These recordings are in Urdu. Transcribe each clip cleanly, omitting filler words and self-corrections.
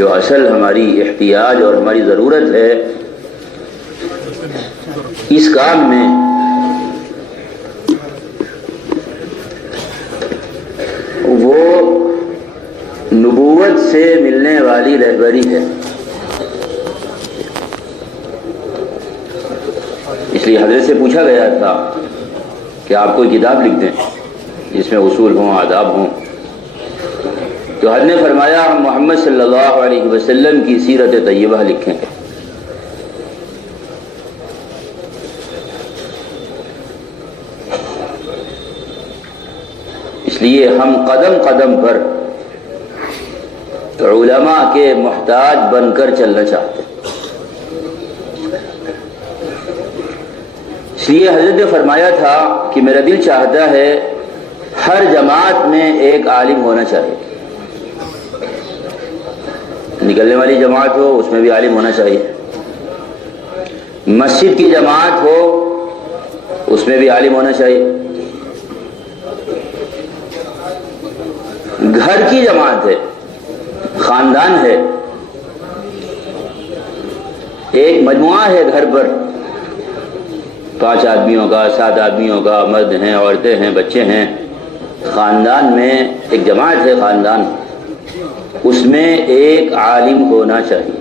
جو اصل ہماری احتیاج اور ہماری ضرورت ہے اس کام میں، وہ نبوت سے ملنے والی رہبری ہے۔ اس لیے حضرت سے پوچھا گیا تھا کہ آپ کوئی کتاب لکھ دیں جس میں اصول ہوں، آداب ہوں، تو حضرت نے فرمایا ہم محمد صلی اللہ علیہ وسلم کی سیرت طیبہ لکھیں۔ اس لیے ہم قدم قدم پر علماء کے محتاج بن کر چلنا چاہتے ہیں۔ اس لیے حضرت نے فرمایا تھا کہ میرا دل چاہتا ہے ہر جماعت میں ایک عالم ہونا چاہیے، نکلنے والی جماعت ہو اس میں بھی عالم ہونا چاہیے، مسجد کی جماعت ہو اس میں بھی عالم ہونا چاہیے، گھر کی جماعت ہے، خاندان ہے، ایک مجموعہ ہے گھر پر، 5 آدمیوں کا، 7 آدمیوں کا، مرد ہیں، عورتیں ہیں، بچے ہیں، خاندان میں ایک جماعت ہے، خاندان، اس میں ایک عالم ہونا چاہیے۔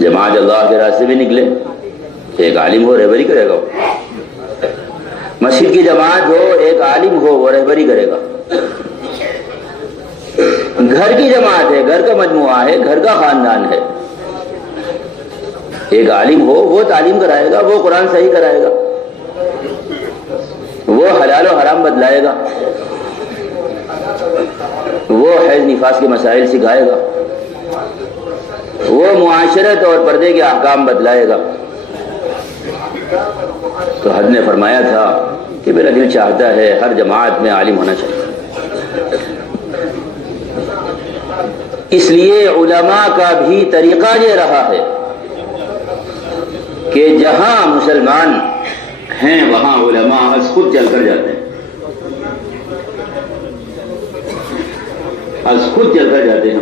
جماعت اللہ کے راستے میں نکلے، ایک عالم ہو، رہبری کرے گا۔ مسجد کی جماعت ہو، ایک عالم ہو، وہ رہبری کرے گا۔ گھر کی جماعت ہے، گھر کا مجموعہ ہے، گھر کا خاندان ہے، ایک عالم ہو، وہ تعلیم کرائے گا، وہ قرآن صحیح کرائے گا، وہ حلال و حرام بتلائے گا، وہ حیض نفاس کے مسائل سکھائے گا، وہ معاشرت اور پردے کے احکام بتلائے گا۔ تو حضرت نے فرمایا تھا کہ میرا دل چاہتا ہے ہر جماعت میں عالم ہونا چاہیے۔ اس لیے علماء کا بھی طریقہ یہ رہا ہے کہ جہاں مسلمان ہیں وہاں علماء از خود چل کر جاتے ہیں، از خود چل کر جاتے ہیں۔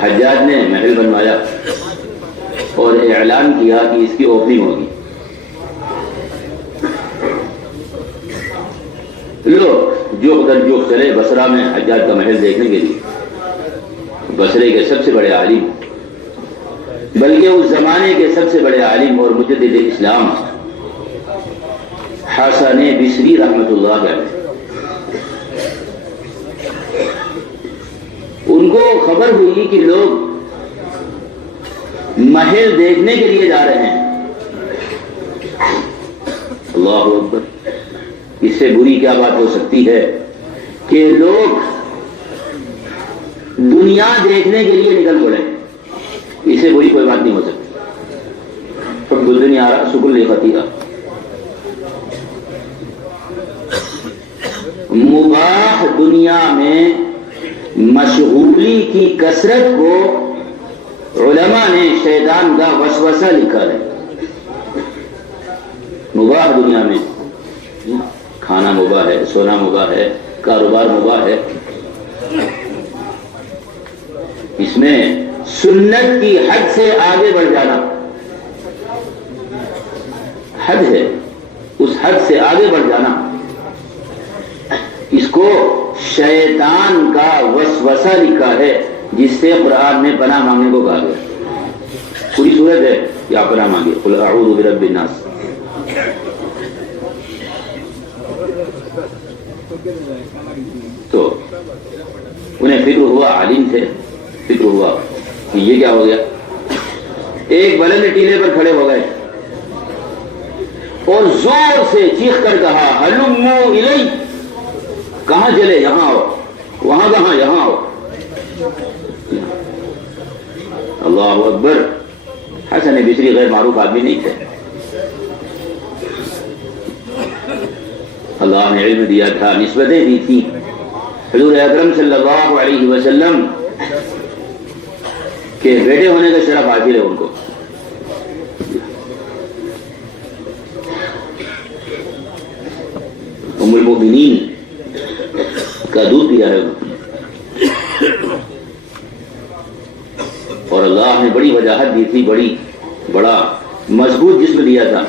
حجاج نے محل بنوایا اور اعلان کیا کہ اس کی اوپننگ ہوگی، لوگ جو قدر جو چلے بصرہ میں حجاج کا محل دیکھنے کے لیے۔ بصرے کے سب سے بڑے عالم، بلکہ اس زمانے کے سب سے بڑے عالم اور مجدد اسلام حسن بصری رحمۃ اللہ علیہ، ان کو خبر ہوئی کہ لوگ محل دیکھنے کے لیے جا رہے ہیں۔ اللہ اکبر، اس سے بری کیا بات ہو سکتی ہے کہ لوگ دنیا دیکھنے کے لیے نکل پڑے، اس سے بری کوئی بات نہیں ہو سکتی۔ حب الدنیا رأس کل خطیئہ، مباح دنیا میں مشغولی کی کثرت کو علماء نے شیطان کا وسوسہ لکھا ہے۔ مباح دنیا میں کھانا مباح ہے، سونا مباح ہے، کاروبار مباح ہے، اس میں سنت کی حد سے آگے بڑھ جانا، حد ہے، اس حد سے آگے بڑھ جانا، اس کو شیطان کا وسوسہ لکھا ہے، جس سے قرآن میں پناہ مانگنے کو کہا گیا۔ پوری صورت ہے کہ آپ پناہ مانگے، قل اعوذ برب الناس۔ تو انہیں فکر ہوا، عالم تھے، فکر ہوا کہ یہ کیا ہو گیا۔ ایک بلند ٹیلے پر کھڑے ہو گئے اور زور سے چیخ کر کہا ہلموا الی، کہاں چلے، یہاں آؤ، وہاں کہاں، یہاں آؤ۔ اللہ اکبر، حسن بصری غیر معروف آدمی نہیں تھے، اللہ نے علم دیا تھا، نسبتیں دی تھی، حضور اکرم صلی اللہ علیہ وسلم کے بیٹے ہونے کا شرف حاصل ہے ان کو۔ ام المؤمنین کا دودھ پیا ہے، اور اللہ نے بڑی وجاہت دی تھی، بڑا مضبوط جسم دیا تھا۔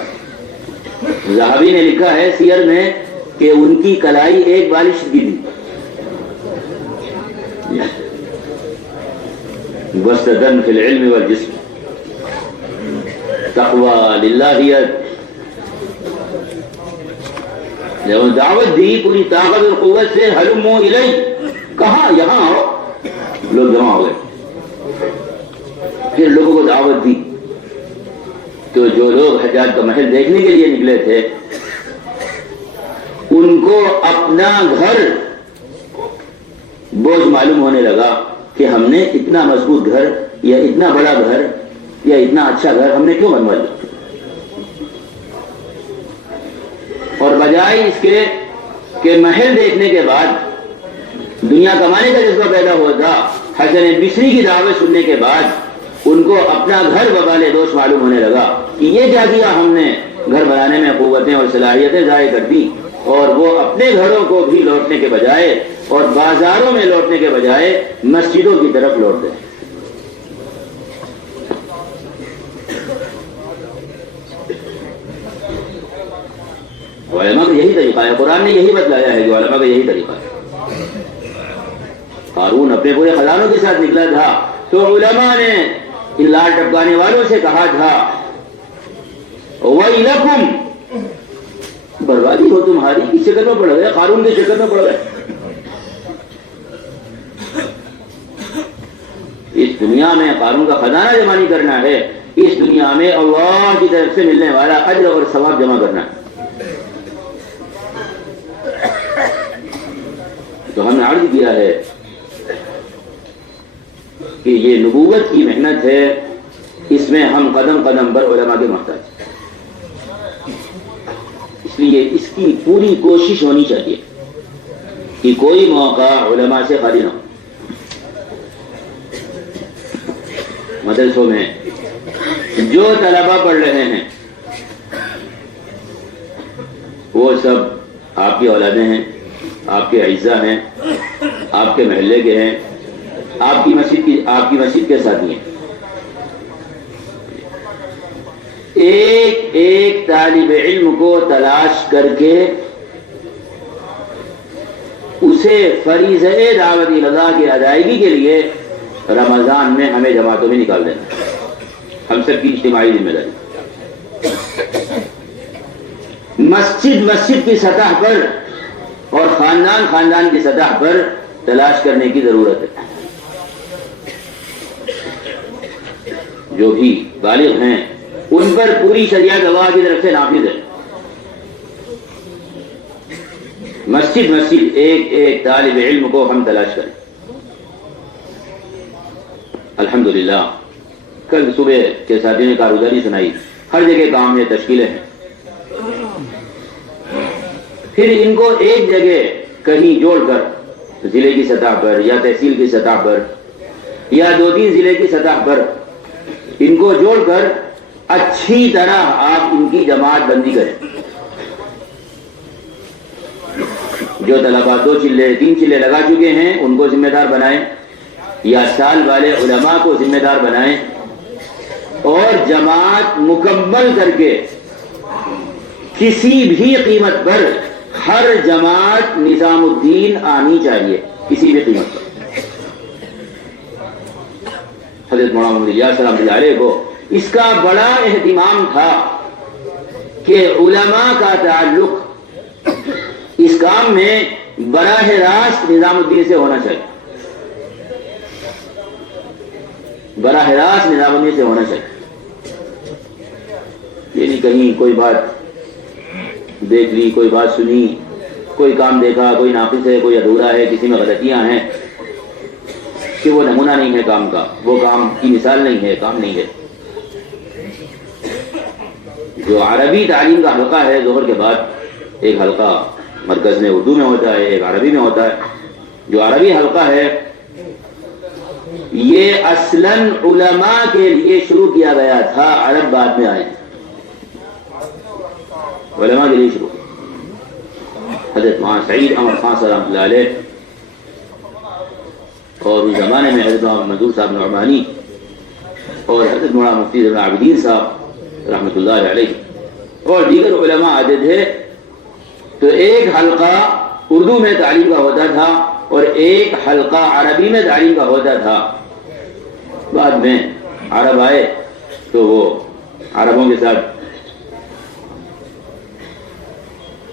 ذہبی نے لکھا ہے سیر میں کہ ان کی کلائی ایک بالش کی تھی، وسطن فی العلم والجسم، تقوی للہیت، جب دعوت دی پوری طاقت اور قوت سے، ہلموا الی، کہاں؟ یہاں آؤ، لوگ جمع ہو گئے۔ پھر لوگوں کو دعوت دی تو جو لوگ حجاج کا محل دیکھنے کے لیے نکلے تھے ان کو اپنا گھر بوجھ معلوم ہونے لگا کہ ہم نے اتنا مضبوط گھر یا اتنا بڑا گھر یا اتنا اچھا گھر ہم نے کیوں بنوا لیا، اور بجائے اس کے کہ محل دیکھنے کے بعد دنیا کمانے کا جذبہ پیدا ہوتا، حسن بصری کی دعوت سننے کے بعد ان کو اپنا گھر وبال دوش معلوم ہونے لگا کہ یہ کیا کیا ہم نے، گھر بنانے میں قوتیں اور صلاحیتیں ضائع کر دی، اور وہ اپنے گھروں کو بھی لوٹنے کے بجائے اور بازاروں میں لوٹنے کے بجائے مسجدوں کی طرف لوٹ گئے۔ علماء کا یہی طریقہ ہے، قرآن نے یہی بتلایا ہے کہ علماء کا یہی طریقہ ہے۔ قارون اپنے پورے خزانوں کے ساتھ نکلا تھا تو علماء نے ان لال ٹپکانے والوں سے کہا تھا وَيْلَكُمْ، بربادی ہو تمہاری، کس شکل میں پڑ گئے؟ قارون کی شکل میں پڑ گئے۔ اس دنیا میں قارون کا خزانہ جمع نہیں کرنا ہے، اس دنیا میں اللہ کی طرف سے ملنے والا اجر اور ثواب جمع کرنا ہے۔ تو ہم نے عرض کیا ہے کہ یہ نبوت کی محنت ہے، اس میں ہم قدم قدم پر علماء کے محتاج ہیں، اس لیے اس کی پوری کوشش ہونی چاہیے کہ کوئی موقع علماء سے خالی نہ ہو۔ مدرسوں میں جو طلبہ پڑھ رہے ہیں وہ سب آپ کی اولادیں ہیں، آپ کے اعزاء ہیں، آپ کے محلے کے ہیں، آپ کی مسجد کے ساتھی ہیں۔ ایک ایک طالب علم کو تلاش کر کے اسے فریضہ دعوت رضا کی ادائیگی کے لیے رمضان میں ہمیں جماعتوں میں نکال دینا، ہم سب کی اجتماعی ذمہ داری۔ مسجد کی سطح پر اور خاندان کی سطح پر تلاش کرنے کی ضرورت ہے۔ جو بھی بالغ ہیں ان پر پوری شریعت اللہ کی طرف سے نافذ ہے۔ مسجد ایک ایک طالب علم کو ہم تلاش کریں۔ الحمدللہ کل صبح کے ساتھی نے کارگزاری سنائی، ہر جگہ کام ہے، تشکیلیں ہیں، پھر ان کو ایک جگہ کہیں جوڑ کر ضلع کی سطح پر یا تحصیل کی سطح پر یا 2-3 ضلع کی سطح پر ان کو جوڑ کر اچھی طرح آپ ان کی جماعت بندی کریں۔ جو طلباء 2 چلے 3 چلے لگا چکے ہیں ان کو ذمہ دار بنائیں، یا سال والے علماء کو ذمہ دار بنائیں، اور جماعت مکمل کر کے کسی بھی قیمت پر ہر جماعت نظام الدین آنی چاہیے، کسی بھی قیمت پر۔ حضرت مولانا محمد الیاس رحمۃ اللہ علیہ کو اس کا بڑا اہتمام تھا کہ علماء کا تعلق اس کام میں براہ راست نظام الدین سے ہونا چاہیے، براہ راست نظام الدین سے ہونا چاہیے۔ یہ نہیں کہیں کوئی بات دیکھ لی، کوئی بات سنی، کوئی کام دیکھا، کوئی ناقص ہے، کوئی ادھورا ہے، کسی میں غلطیاں ہیں، کہ وہ نمونہ نہیں ہے کام کا، وہ کام کی مثال نہیں ہے، کام نہیں ہے۔ جو عربی تعلیم کا حلقہ ہے، ظہر کے بعد ایک حلقہ مرکز میں اردو میں ہوتا ہے، ایک عربی میں ہوتا ہے۔ جو عربی حلقہ ہے یہ اصلاً علماء کے لیے شروع کیا گیا تھا، عرب بعد میں آئے، علماء کے لیے شروع۔ حضرت مولانا سعید احمد خان صاحب رحمۃ اللہ علیہ اور اس زمانے میں حضرت محمد منظور صاحب نعمانی اور حضرت مولانا مفتی زین العابدین صاحب رحمۃ اللہ علیہ اور دیگر علماء آتے تھے، تو ایک حلقہ اردو میں تعلیم کا ہوتا تھا اور ایک حلقہ عربی میں تعلیم کا ہوتا تھا۔ بعد میں عرب آئے تو وہ عربوں کے ساتھ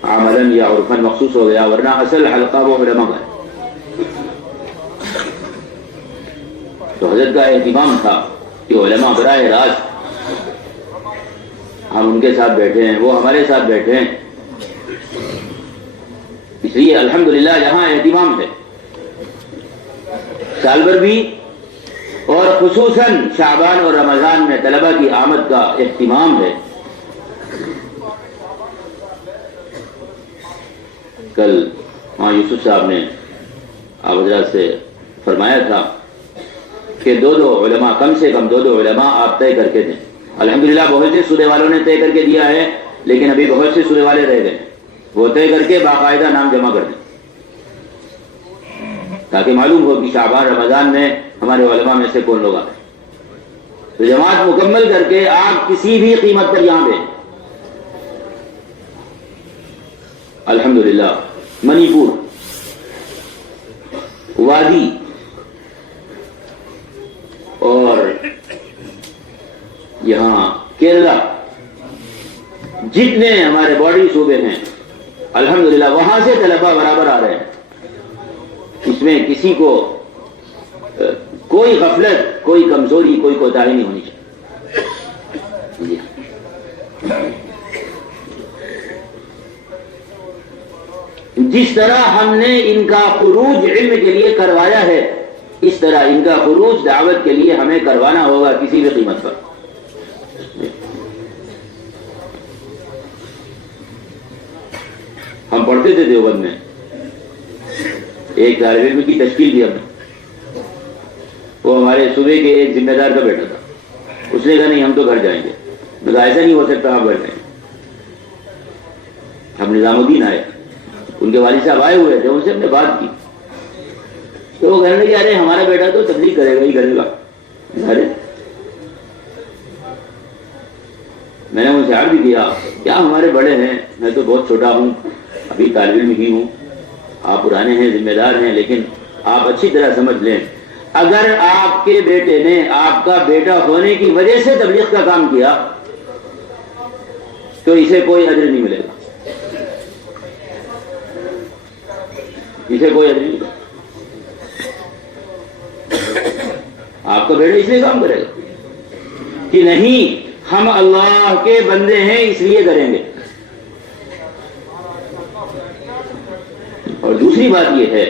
عملاً یا عرفاً مخصوص ہو گیا، ورنہ اصل حلقہ وہ علماء کا ہے۔ تو حضرت کا اہتمام تھا کہ علماء براہ راست ہم ان کے ساتھ بیٹھے ہیں، وہ ہمارے ساتھ بیٹھے ہیں، اس لیے الحمدللہ یہاں اہتمام ہے سال بھر بھی، اور خصوصاً شعبان اور رمضان میں طلبہ کی آمد کا اہتمام ہے۔ کل وہاں یوسف صاحب نے آپ حضرات سے فرمایا تھا کہ دو علماء، کم سے کم دو علماء آپ طے کر کے دیں۔ الحمدللہ بہت سے صوبے والوں نے طے کر کے دیا ہے، لیکن ابھی بہت سے صوبے والے رہ گئے، وہ طے کر کے باقاعدہ نام جمع کر دیں تاکہ معلوم ہو کہ شعبان رمضان میں ہمارے علماء میں سے کون لوگ آتے ہیں۔ تو جماعت مکمل کر کے آپ کسی بھی قیمت پر یہاں دیں۔ الحمدللہ منی پور، وادی اور یہاں کیرلا، جتنے ہمارے باڈی صوبے ہیں الحمدللہ وہاں سے طلبہ برابر آ رہے ہیں۔ اس میں کسی کو کوئی غفلت، کوئی کمزوری، کوئی کوتاہی نہیں ہونی چاہیے۔ جس طرح ہم نے ان کا خروج علم کے لیے کروایا ہے، اس طرح ان کا خروج دعوت کے لیے ہمیں کروانا ہوگا کسی بھی قیمت پر۔ ہم پڑھتے تھے دیوبند میں، ایک طالب علم کی تشکیل دی ہم نے، وہ ہمارے صوبے کے ایک ذمہ دار کا بیٹا تھا۔ اس نے کہا نہیں ہم تو گھر جائیں گے، میں کہا ایسا نہیں ہو سکتا، آپ گھر جائیں گے۔ ہم نظام الدین آئے، ان کے والد صاحب آئے ہوئے تھے، ان سے ہم نے بات کی تو وہ کہنے لگے ارے ہمارا بیٹا تو تبلیغ کرے گا ہی کرے گا۔ ارے میں نے ان سے عرض بھی کیا کیا ہمارے بڑے ہیں، میں تو بہت چھوٹا ہوں، ابھی طالب علم ہی ہوں، آپ پرانے ہیں، ذمہ دار ہیں، لیکن آپ اچھی طرح سمجھ لیں اگر آپ کے بیٹے نے آپ کا بیٹا ہونے کی وجہ سے تبلیغ کا کام کیا تو اسے کوئی اجر نہیں ملے گا، اسے کوئی اجر نہیں ملے گا۔ آپ کا بیٹا اس لیے کام کرے گا کہ نہیں ہم اللہ کے بندے ہیں اس لیے کریں گے۔ اور دوسری بات یہ ہے،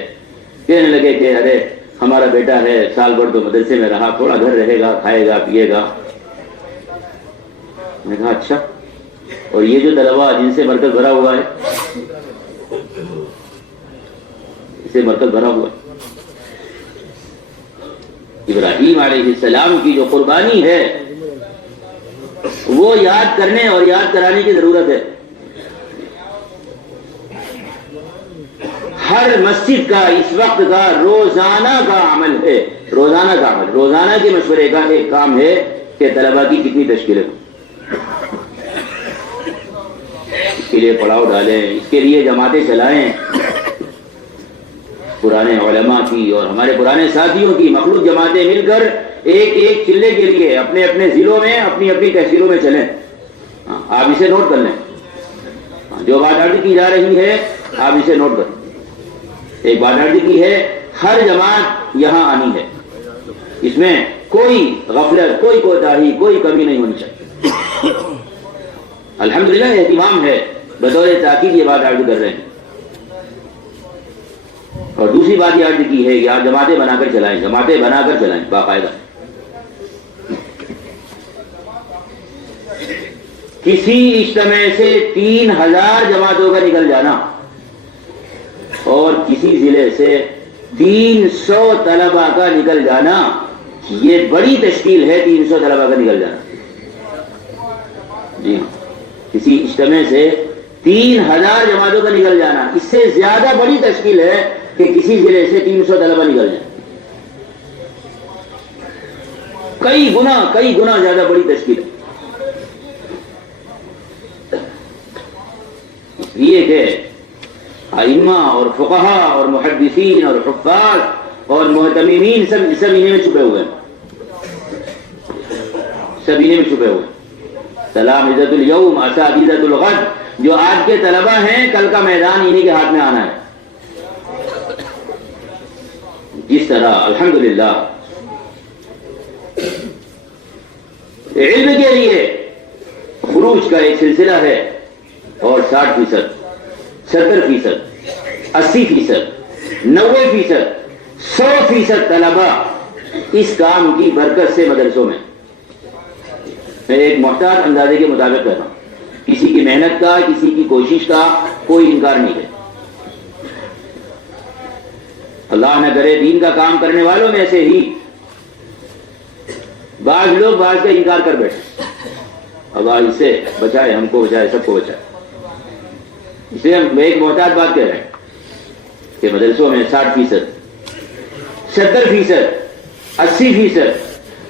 کہنے لگے کہ ارے ہمارا بیٹا ہے سال بھر تو مدرسے میں رہا، تھوڑا گھر رہے گا، کھائے گا پیے گا۔ میں نے کہا اچھا، اور یہ جو طلباء جن سے مرکز بھرا ہوا ہے، اسے مرکز بھرا ہوا ہے، ابراہیم علیہ السلام کی جو قربانی ہے وہ یاد کرنے اور یاد کرانے کی ضرورت ہے۔ ہر مسجد کا اس وقت کا روزانہ کا عمل ہے، روزانہ کا عمل، روزانہ کے مشورے کا ایک کام ہے کہ طلباء کی کتنی تشکیلیں ہوں، اس کے لیے پڑاؤ ڈالیں، اس کے لیے جماعتیں چلائیں، پرانے علماء کی اور ہمارے پرانے ساتھیوں کی مخلوط جماعتیں مل کر ایک ایک چلے کے لیے اپنے اپنے ضلعوں میں، اپنی اپنی تحصیلوں میں چلیں۔ آپ اسے نوٹ کر لیں، جو بات عرض کی جا رہی ہے آپ اسے نوٹ کریں۔ ایک بات عرض کی ہے، ہر جماعت یہاں آنی ہے، اس میں کوئی غفلت، کوئی کوتاہی، کوئی کمی نہیں ہونی چاہیے۔ الحمدللہ اہتمام ہے، بطور تاکید یہ بات عرض کر رہے ہیں۔ اور دوسری بات یہ عرض کی ہے کہ آپ جماعتیں بنا کر چلائیں، جماعتیں بنا کر چلائیں باقاعدہ۔ کسی اجتماع سے 3000 جماعتوں کا نکل جانا اور کسی ضلع سے 300 طلباء کا نکل جانا، یہ بڑی تشکیل ہے۔ 300 طلباء کا نکل جانا، جی ہاں، کسی اجتماع سے 3000 جماعتوں کا نکل جانا، اس سے زیادہ بڑی تشکیل ہے کہ کسی ضلع سے 300 طلباء نکل جائیں۔ کئی گنا زیادہ بڑی تشکیل ہے. اس لیے کہ ائمہ اور فقہا اور محدثین اور حفاظ اور محتممین سب انہیں میں چھپے ہوئے ہیں. سب انہیں میں چھپے ہوئے ہیں. سلام عزت الیوم اساد عزت الغد. جو آج کے طلبہ ہیں کل کا میدان انہی کے ہاتھ میں آنا ہے. جس طرح الحمدللہ علم کے لیے خروج کا ایک سلسلہ ہے اور 60%, 70%, 80%, 90%, 100% طلبہ اس کام کی برکت سے مدرسوں میں. میں ایک محتاط اندازے کے مطابق کہتا ہوں. کسی کی محنت کا, کسی کی کوشش کا کوئی انکار نہیں ہے. اللہ نہ کرے دین کا کام کرنے والوں میں سے ہی بعض لوگ بعض کا انکار کر بیٹھے. اللہ اس سے بچائے, ہم کو بچائے, سب کو بچائے. اس لیے ہم ایک محتاط بات کہہ رہے ہیں کہ مدرسوں میں 60%, 70%, 80%,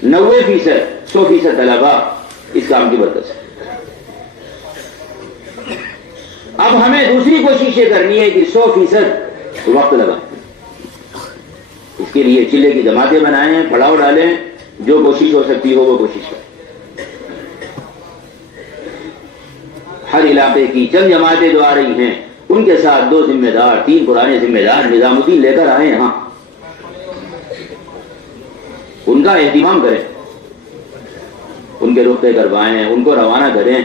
90%, 100% طلبہ اس کام کی برکت سے. اب ہمیں دوسری کوشش یہ کرنی ہے کہ 100% وقت لگا. اس کے لیے چلے کی جماعتیں بنائیں, پڑاؤ ڈالیں, جو کوشش ہو سکتی ہو وہ کوشش کریں. ہر علاقے کی چند جماعتیں جو آ رہی ہیں ان کے ساتھ 2 ذمہ دار, 3 پرانے ذمہ دار نظام الدین لے کر آئے یہاں. ان کا اہتمام کریں, ان کے رخ کروائیں, ان کو روانہ کریں.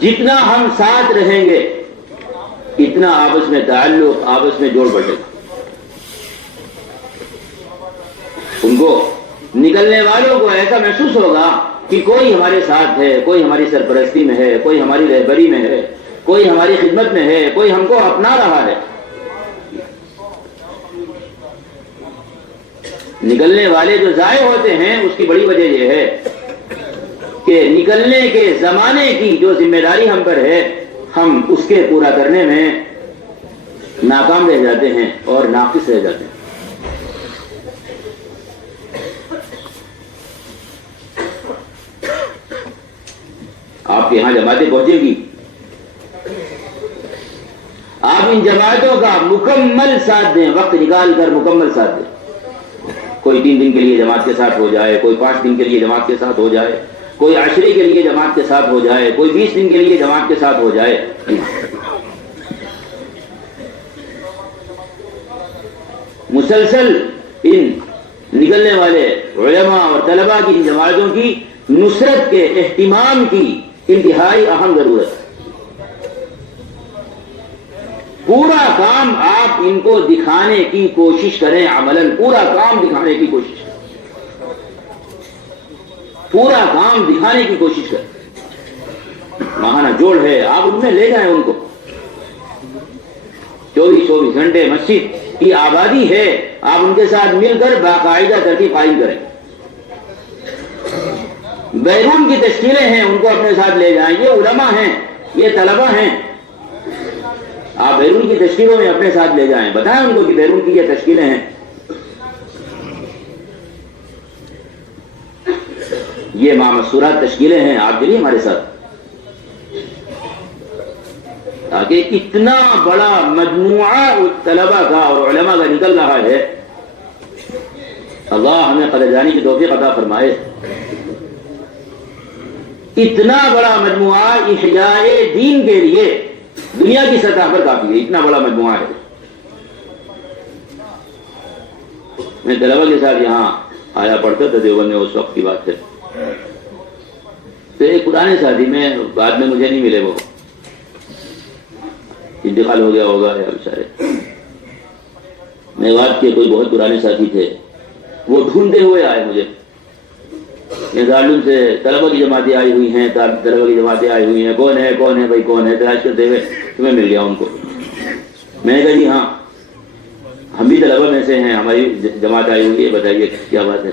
جتنا ہم ساتھ رہیں گے اتنا آپس میں تعلق, آپس میں جوڑ بڑھے گا. ان کو نکلنے والوں کو ایسا محسوس ہوگا کہ کوئی ہمارے ساتھ ہے, کوئی ہماری سرپرستی میں ہے, کوئی ہماری رہبری میں ہے, کوئی ہماری خدمت میں ہے, کوئی ہم کو اپنا رہا ہے. نکلنے والے جو ضائع ہوتے ہیں اس کی بڑی وجہ یہ ہے کہ نکلنے کے زمانے کی جو ذمہ داری ہم پر ہے ہم اس کے پورا کرنے میں ناکام رہ جاتے ہیں اور ناقص رہ جاتے ہیں. آپ کے یہاں جماعتیں پہنچے گی, آپ ان جماعتوں کا مکمل ساتھ دیں, وقت نکال کر مکمل ساتھ دیں. کوئی 3 دن کے لیے جماعت کے ساتھ ہو جائے, کوئی 5 دن کے لیے جماعت کے ساتھ ہو جائے, کوئی عشرے کے لیے جماعت کے ساتھ ہو جائے, کوئی 20 دن کے لیے جماعت کے ساتھ ہو جائے. مسلسل ان نکلنے والے علماء اور طلباء کی جماعتوں کی نصرت کے اہتمام کی انتہائی اہم ضرورت ہے. پورا کام آپ ان کو دکھانے کی کوشش کریں, عملاً پورا کام دکھانے کی کوشش کریں, پورا کام دکھانے کی کوشش کریں. ماہانہ جوڑ ہے, آپ ان میں لے جائیں ان کو. 24 گھنٹے مسجد کی آبادی ہے, آپ ان کے ساتھ مل کر باقاعدہ ترتیب قائم کریں. بیرون کی تشکیلیں ہیں, ان کو اپنے ساتھ لے جائیں. یہ علماء ہیں, یہ طلبہ ہیں, آپ بیرون کی تشکیلوں میں اپنے ساتھ لے جائیں. بتائیں ان کو کہ بیرون کی یہ تشکیلیں ہیں. یہ مامسورات تشکیلیں ہیں, آپ چلیے ہمارے ساتھ. تاکہ اتنا بڑا مجموعہ طلبہ کا اور علماء کا نکل رہا ہے, اللہ ہمیں قدر جانی کی توفیق عطا فرمائے. اتنا بڑا مجموعہ احیاء دین کے لیے دنیا کی سطح پر کافی ہے. اتنا بڑا مجموعہ ہے. میں طلبہ کے ساتھ یہاں آیا پڑھتا تھا دیوبند میں, اس وقت کی بات ہے. تو ایک پرانے ساتھی میں, بعد میں مجھے نہیں ملے, وہ انتقال ہو گیا ہوگا یا بیچارے. میوات کے کوئی بہت پرانے ساتھی تھے, وہ ڈھونڈتے ہوئے آئے مجھے. یہ دارالعلوم سے طلبہ کی جماعتیں آئی ہوئی ہیں, طلبہ کی جماعتیں آئی ہوئی ہیں, کون ہے کون ہے بھائی کون ہے, تلاش کرتے ہوئے تمہیں مل گیا ان کو. میں نے کہا جی ہاں ہم بھی طلبہ میں سے ہیں, ہماری جماعت آئی ہوئی ہے, بتائیے کیا بات ہے,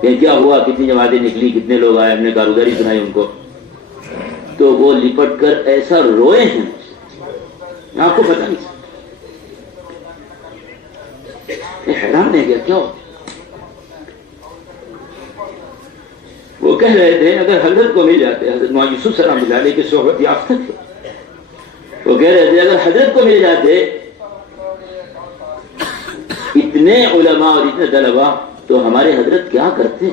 کہ کیا ہوا, کتنی جماعتیں نکلی, کتنے لوگ آئے. ہم نے کارگزاری سنائی ان کو, تو وہ لپٹ کر ایسا روئے ہیں آپ کو پتہ نہیں. حیران معلوم نہیں کیا کیا. وہ کہہ رہے تھے اگر حضرت کو مل جاتے, حضرت مولانا یوسف سلام اللہ علیہ کی صحبت یافتہ تھے, وہ کہہ رہے تھے اگر حضرت کو مل جاتے اتنے علماء اور اتنے طلباء تو ہمارے حضرت کیا کرتے.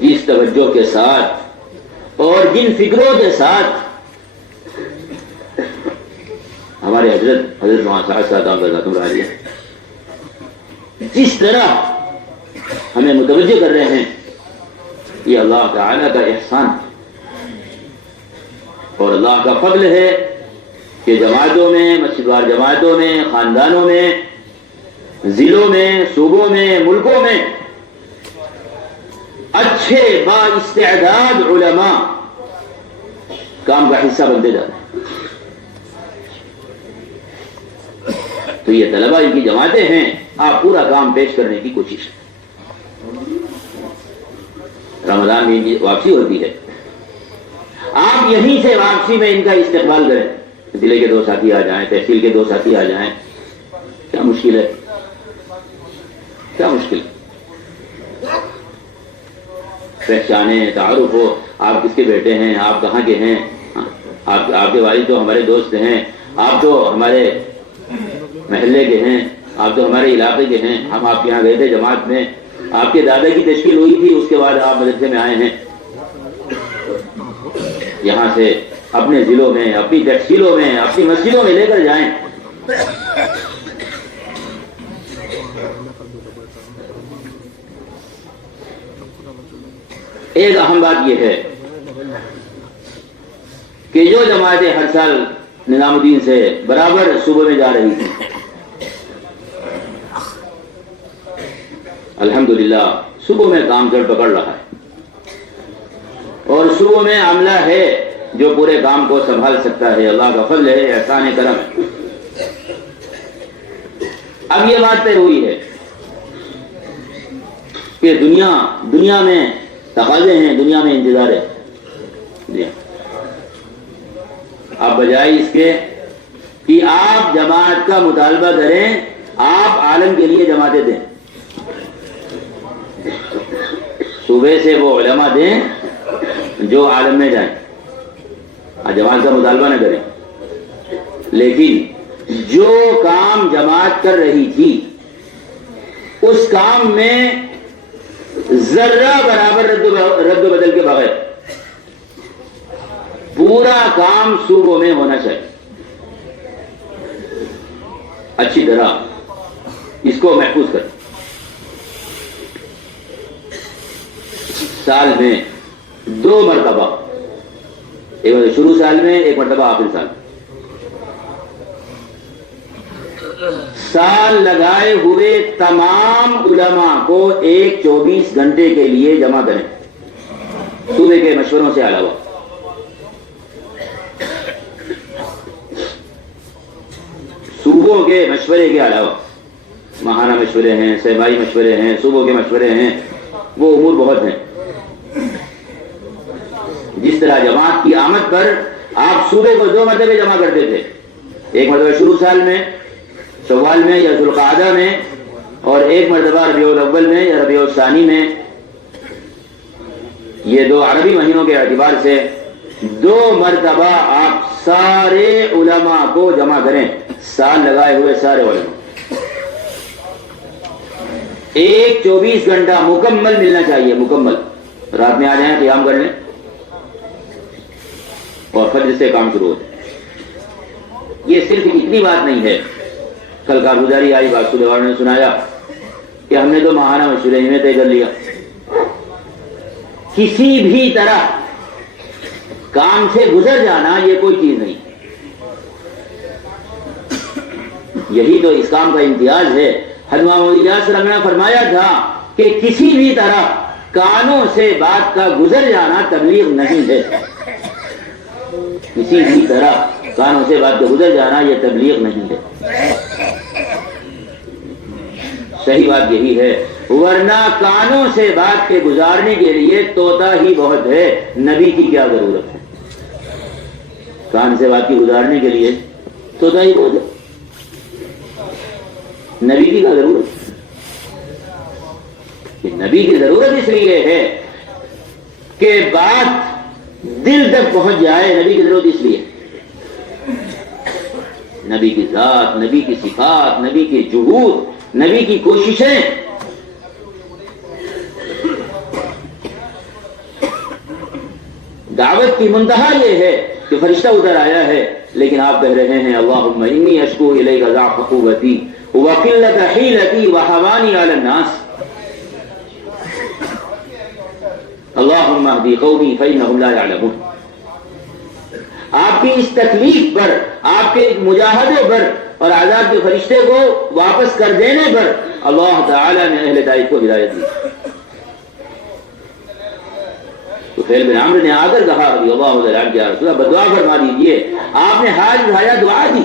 جس توجہ کے ساتھ اور جن فکروں کے ساتھ ہمارے حضرت مولانا جس طرح ہمیں متوجہ کر رہے ہیں, یہ اللہ تعالی کا احسان اور اللہ کا فضل ہے کہ جماعتوں میں, مسجد وار جماعتوں میں, خاندانوں میں, ضلعوں میں, صوبوں میں, ملکوں میں اچھے با استعداد علماء کام کا حصہ بنتے جاتے ہیں. تو یہ طلباء ان کی جماعتیں ہیں, آپ پورا کام پیش کرنے کی کوشش کریں. رمضان میں ان کی واپسی ہوتی ہے, آپ یہیں سے واپسی میں ان کا استقبال کریں. ضلع کے 2 ساتھی آ جائیں, تحصیل کے 2 ساتھی آ جائیں, کیا مشکل ہے, کیا مشکل ہے. پہچانے, تعارف ہو, آپ کس کے بیٹے ہیں, آپ کہاں کے ہیں, آپ کے والد تو ہمارے دوست ہیں, آپ تو ہمارے محلے کے ہیں, آپ تو ہمارے علاقے کے ہیں, ہم آپ کے یہاں گئے تھے جماعت میں, آپ کے دادا کی تشکیل ہوئی تھی, اس کے بعد آپ مدرسے میں آئے ہیں. یہاں سے اپنے ضلعوں میں, اپنی تحصیلوں میں, اپنی مسجدوں میں لے کر جائیں. ایک اہم بات یہ ہے کہ جو جماعتیں ہر سال نظام الدین سے برابر صوبے میں جا رہی تھی, الحمدللہ صوبوں میں کام چڑھ پکڑ رہا ہے, اور صوبوں میں عملہ ہے جو پورے کام کو سنبھال سکتا ہے. اللہ کا فضل ہے, احسان کرم ہے. اب یہ بات طے ہوئی ہے کہ دنیا میں تقاضے ہیں, دنیا میں انتظار ہے. آپ بجائے اس کے کہ آپ جماعت کا مطالبہ کریں, آپ عالم کے لیے جماعتیں دیں. صوبے سے وہ علماء دیں جو عالم میں جائیں, جماعت کا مطالبہ نہ کریں. لیکن جو کام جماعت کر رہی تھی اس کام میں ذرہ برابر رد و بدل کے بغیر پورا کام صوبوں میں ہونا چاہیے. اچھی طرح اس کو محفوظ کریں. سال میں 2 مرتبہ, ایک مرتبہ شروع سال میں, ایک مرتبہ آخر سال میں, سال لگائے ہوئے تمام علماء کو ایک 24 گھنٹے کے لیے جمع کریں, صوبے کے مشوروں سے علاوہ. صوبوں کے مشورے کے علاوہ ماہانہ مشورے ہیں, صوبائی مشورے ہیں, صوبوں کے مشورے ہیں, وہ امور بہت ہیں. جس طرح جماعت کی آمد پر آپ صوبے کو 2 مرتبہ جمع کرتے تھے, ایک مرتبہ شروع سال میں شوال میں یا ذوالقعدہ میں, اور ایک مرتبہ ربیع الاول میں یا ربیع الثانی میں. یہ 2 عربی مہینوں کے اعتبار سے 2 مرتبہ آپ سارے علماء کو جمع کریں, سال لگائے ہوئے سارے علماء. ایک 24 گھنٹہ مکمل ملنا چاہیے, مکمل. رات میں آ جائیں, قیام کر لیں, اور فجر سے کام شروع ہوتا ہے. یہ صرف اتنی بات نہیں ہے. کل کارگزاری آئی, باسو دیوار نے سنایا کہ ہم نے تو ماہانہ مشورے میں طے کر لیا. کسی بھی طرح کام سے گزر جانا یہ کوئی چیز نہیں. یہی تو اس کام کا امتیاز ہے. حضرت نے فرمایا تھا کہ کسی بھی طرح کانوں سے بات کا گزر جانا تبلیغ نہیں ہے. کسی بھی طرح کانوں سے بات کا گزر جانا یہ تبلیغ نہیں ہے. صحیح بات یہی ہے, ورنہ کانوں سے بات کے گزارنے کے لیے طوطا ہی بہت ہے, نبی کی کیا ضرورت ہے. کان سے بات کی گزارنے کے لیے تو ہی بول دو. نبی کی کیا ضرورت؟ نبی کی ضرورت اس لیے ہے کہ بات دل تک پہنچ جائے. نبی کی ضرورت اس لیے نبی کی ذات، نبی کی صفات، نبی کے جہود، نبی کی کوششیں دعوت کی منتہا یہ ہے کہ فرشتہ ادھر آیا ہے لیکن آپ کہہ رہے ہیں اللہم انی اشکو الیک ضعف قوتی وقلت حیلتی وحوانی علی الناس اللہم اہدی قومی فإنہم لا یعلمون. آپ کی اس تکلیف پر، آپ کے مجاہدے پر اور عذاب کے فرشتے کو واپس کر دینے پر اللہ تعالی نے اہل طائف کو ہدایت دی. تو فیل بن عمرو نے آ کر کہا رضی اللہ عنہ کہ یا رسول اللہ بدعا فرما دیجئے. آپ نے ہاتھ اٹھایا، دعا دی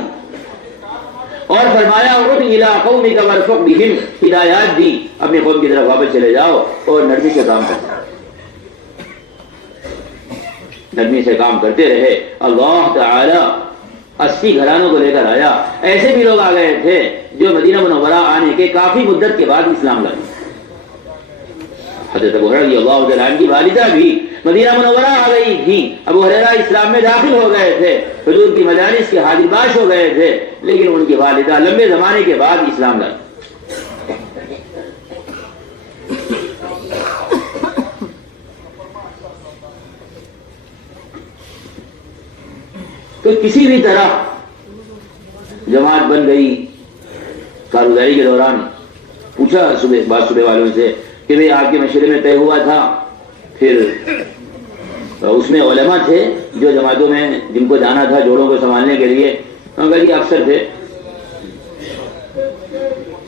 اور فرمایا اُد الی قومک وارفق بہم، ہدایات دی، اپنے قوم کی طرف واپس چلے جاؤ اور نرمی سے کام کرو. نرمی سے کام کرتے رہے. اللہ تعالی 80 گھرانوں کو لے کر آیا. ایسے بھی لوگ آ گئے تھے جو مدینہ منورہ آنے کے کافی مدت کے بعد اسلام لائے. حضرت ابو ہریرہ رضی اللہ عنہ کی والدہ بھی مدینہ منورہ آ گئی تھی. ابو ہریرہ اسلام میں داخل ہو گئے تھے، حضور کی مجالس کے حاضر باش ہو گئے تھے، لیکن ان کی والدہ لمبے زمانے کے بعد اسلام لائی. تو کسی بھی طرح جماعت بن گئی. کارگزاری کے دوران پوچھا صبح والوں سے کہ بھئی آپ کے مشورے میں طے ہوا تھا. پھر اس میں علماء تھے جو جماعتوں میں جن کو جانا تھا جوڑوں کو سنبھالنے کے لیے. کہا جی افسر تھے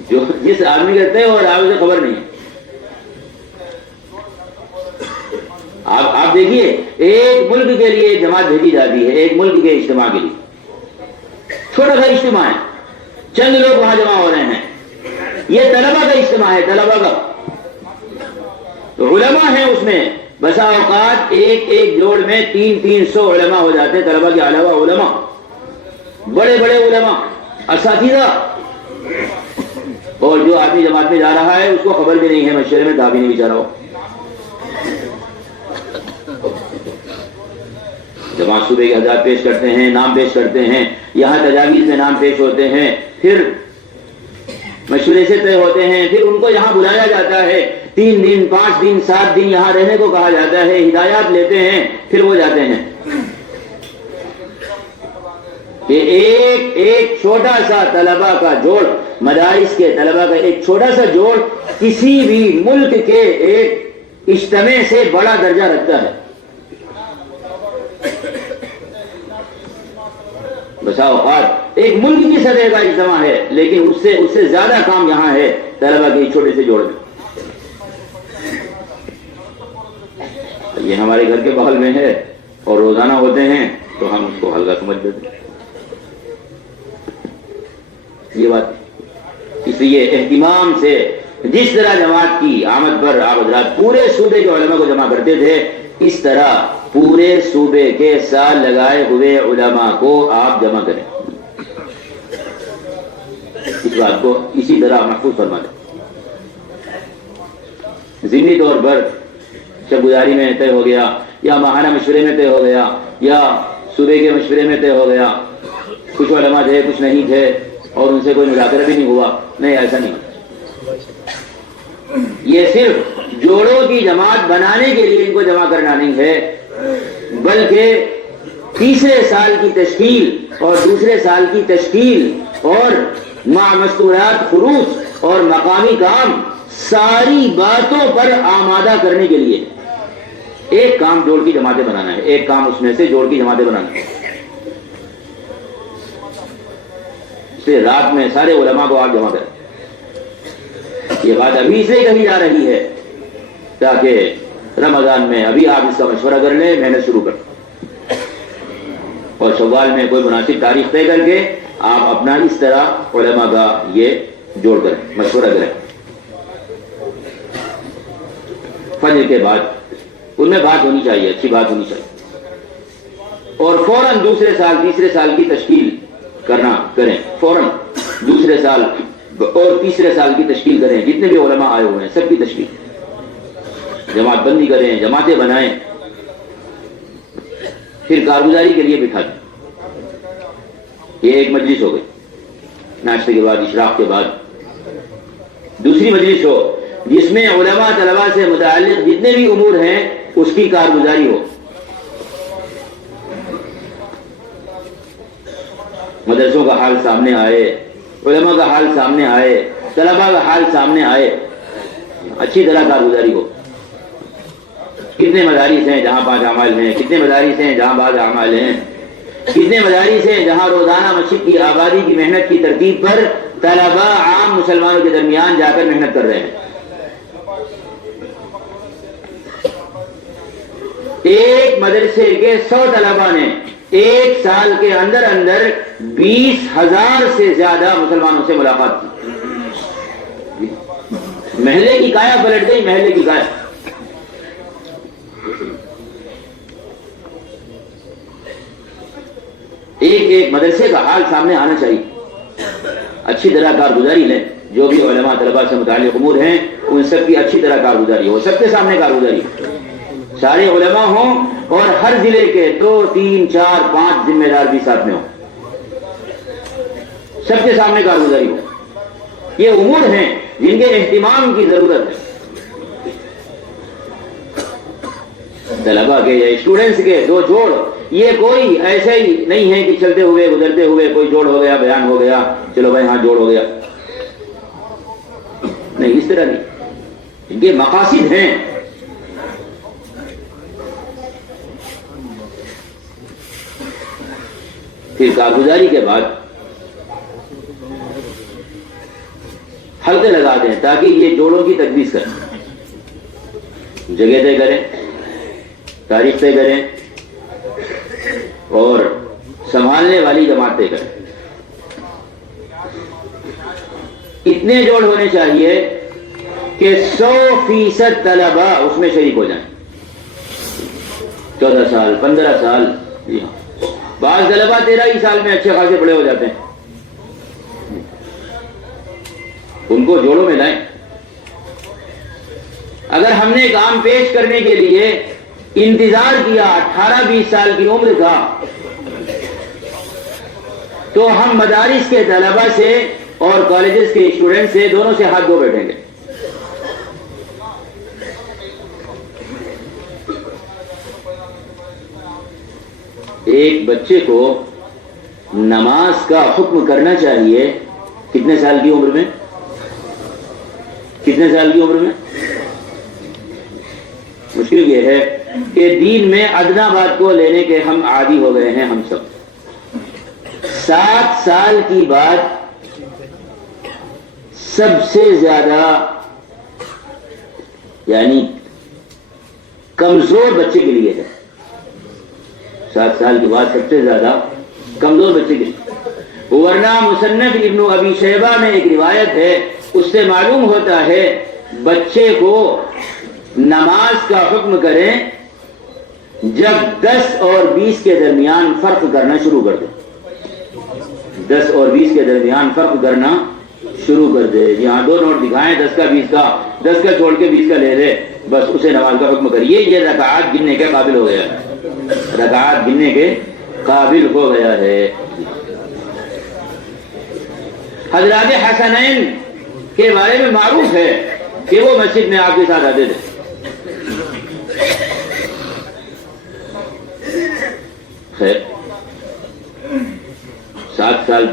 جو جس آدمی کے طے اور آپ سے خبر نہیں. آپ دیکھیے ایک ملک کے لیے جماعت بھیجی جاتی ہے، ایک ملک کے اجتماع کے لیے. چھوٹا سا اجتماع ہے، چند لوگ وہاں جمع ہو رہے ہیں. یہ طلبہ کا اجتماع ہے، طلبہ کا. تو علماء ہیں اس میں. بسا اوقات ایک جوڑ میں 300 علماء ہو جاتے ہیں. طلبہ کے علاوہ علماء، بڑے بڑے علماء، اساتذہ. اور جو آدمی جماعت میں جا رہا ہے اس کو خبر بھی نہیں ہے، مشورے میں دھا بھی نہیں بیچارہ ہو. جماعت صوبے کے حضرات پیش کرتے ہیں، نام پیش کرتے ہیں، یہاں تجاویز میں نام پیش ہوتے ہیں، پھر مشورے سے طے ہوتے ہیں، پھر ان کو یہاں بلایا جاتا ہے. 3 دن 5 دن 7 دن یہاں رہنے کو کہا جاتا ہے. ہدایات لیتے ہیں، پھر وہ جاتے ہیں. کہ ایک چھوٹا سا طلبہ کا جوڑ، مدارس کے طلبہ کا ایک چھوٹا سا جوڑ کسی بھی ملک کے ایک اجتماع سے بڑا درجہ رکھتا ہے. بسا اوقات ایک ملک کی سطح کا اجتماع ہے، لیکن اس سے زیادہ کام یہاں ہے طلبہ کے چھوٹے سے جوڑ میں. یہ ہمارے گھر کے بغل میں ہے اور روزانہ ہوتے ہیں تو ہم اس کو ہلکا سمجھ دیتے ہیں. یہ بات اس لیے اہتمام سے جس طرح جماعت کی آمد پر آپ حضرات پورے صوبے کے علماء کو جمع کرتے تھے، اس طرح پورے صوبے کے سال لگائے ہوئے علماء کو آپ جمع کریں. اس بات کو اسی طرح محفوظ فرما دیں. ضمنی طور پر شب گزاری میں طے ہو گیا، یا ماہانہ مشورے میں طے ہو گیا، یا صوبے کے مشورے میں طے ہو گیا. کچھ علماء تھے، کچھ نہیں تھے، اور ان سے کوئی مذاکرہ بھی نہیں ہوا. نہیں، ایسا نہیں. یہ صرف جوڑوں کی جماعت بنانے کے لیے ان کو جمع کرنا نہیں ہے، بلکہ تیسرے سال کی تشکیل اور دوسرے سال کی تشکیل اور مع مستورات خروج اور مقامی کام، ساری باتوں پر آمادہ کرنے کے لیے. ایک کام جوڑ کی جماعتیں بنانا ہے، ایک کام اس میں سے جوڑ کی جماعتیں بنانا ہے. سے رات میں سارے علماء کو آپ جمع کریں. یہ بات ابھی سے کہی جا رہی ہے تاکہ رمضان میں ابھی آپ اس کا مشورہ کر لیں، محنت شروع کریں، اور شوال میں کوئی مناسب تاریخ طے کر کے آپ اپنا اس طرح علماء کا یہ جوڑ کریں، مشورہ کریں. فجر کے بعد ان میں بات ہونی چاہیے، اچھی بات ہونی چاہیے. اور فوراً دوسرے سال تیسرے سال کی تشکیل کریں، فوراً دوسرے سال اور تیسرے سال کی تشکیل کریں، جتنے بھی علماء آئے ہوئے ہیں سب کی تشکیل، جماعت بندی کریں، جماعتیں بنائیں، پھر کارگزاری کے لیے بٹھا دیں۔ یہ ایک مجلس ہو گئی، ناشتے کے بعد اشراق کے بعد۔ دوسری مجلس ہو جس میں علماء طلباء سے متعلق جتنے بھی امور ہیں اس کی کارگزاری ہو، مدرسوں کا حال سامنے آئے، علماء کا حال سامنے آئے، طلباء کا حال سامنے آئے، اچھی طرح کارگزاری ہو۔ کتنے مدارس ہیں جہاں 5 اعمال ہیں، کتنے مدارس ہیں جہاں بعض اعمال ہیں، کتنے مدارس ہیں جہاں روزانہ مسجد کی آبادی کی محنت کی ترتیب پر طلباء عام مسلمانوں کے درمیان جا کر محنت کر رہے ہیں۔ ایک مدرسے کے 100 طلباء نے ایک سال کے اندر 20,000 سے زیادہ مسلمانوں سے ملاقات کی۔ محلے کی کایا پلٹ گئی، محلے کی کایا۔ ایک مدرسے کا حال سامنے آنا چاہیے، اچھی طرح کارگزاری لیں، جو بھی علماء طلباء سے متعلق امور ہیں ان سب کی اچھی طرح کارگزاری ہو، سب کے سامنے کارگزاری ہو، سارے علماء ہوں اور ہر ضلع کے 2 3 4 5 ذمہ دار بھی ساتھ میں ہوں، سب کے سامنے کارگزاری ہو۔ یہ امور ہیں جن کے اہتمام کی ضرورت ہے، طلباء کے یا اسٹوڈنٹس کے 2 جوڑ، یہ کوئی ایسے ہی نہیں ہے کہ چلتے ہوئے گزرتے ہوئے کوئی جوڑ ہو گیا، بیان ہو گیا، چلو بھائی ہاں جوڑ ہو گیا، نہیں، اس طرح نہیں، ان کے مقاصد ہیں۔ پھر کارگزاری کے بعد حلقے لگا دیں تاکہ یہ جوڑوں کی تقدیس کریں، جگہ طے کریں، تاریخ طے کریں اور سنبھالنے والی جماعت طے کریں۔ اتنے جوڑ ہونے چاہیے کہ 100% طلباء اس میں شریک ہو جائیں، 14 سال 15 سال، جی ہاں، بعض طلباء 13 ہی سال میں اچھے خاصے بڑے ہو جاتے ہیں، ان کو جوڑوں میں لائیں۔ اگر ہم نے کام پیش کرنے کے لیے انتظار کیا 18-20 سال کی عمر کا، تو ہم مدارس کے طلباء سے اور کالجز کے اسٹوڈنٹ سے دونوں سے ہاتھ دھو بیٹھیں گے۔ ایک بچے کو نماز کا حکم کرنا چاہیے کتنے سال کی عمر میں؟ کتنے سال کی عمر میں؟ مشکل یہ ہے کہ دین میں ادنا بات کو لینے کے ہم عادی ہو گئے ہیں ہم سب۔ 7 سال کی بات سب سے زیادہ یعنی کمزور بچے کے لیے ہے، 7 سال کی بات سب سے زیادہ کمزور بچے کے لیے، ورنہ مصنف ابن ابی شیبہ میں ایک روایت ہے، اس سے معلوم ہوتا ہے بچے کو نماز کا حکم کریں جب 10 اور 20 کے درمیان فرق کرنا شروع کر دے، 10 اور 20 کے درمیان فرق کرنا شروع کر دے۔ یہاں 2 نوٹ دکھائیں، 10 کا 20 کا، 10 کا چھوڑ کے 20 کا لے لے، بس اسے نماز کا حکم کریے، یہ رکعات گننے کے قابل ہو گیا ہے، رکعات گننے کے قابل ہو گیا ہے۔ حضرات حسنین کے بارے میں معروف ہے کہ وہ مسجد میں آپ کے ساتھ آتے تھے، خیر 7 سال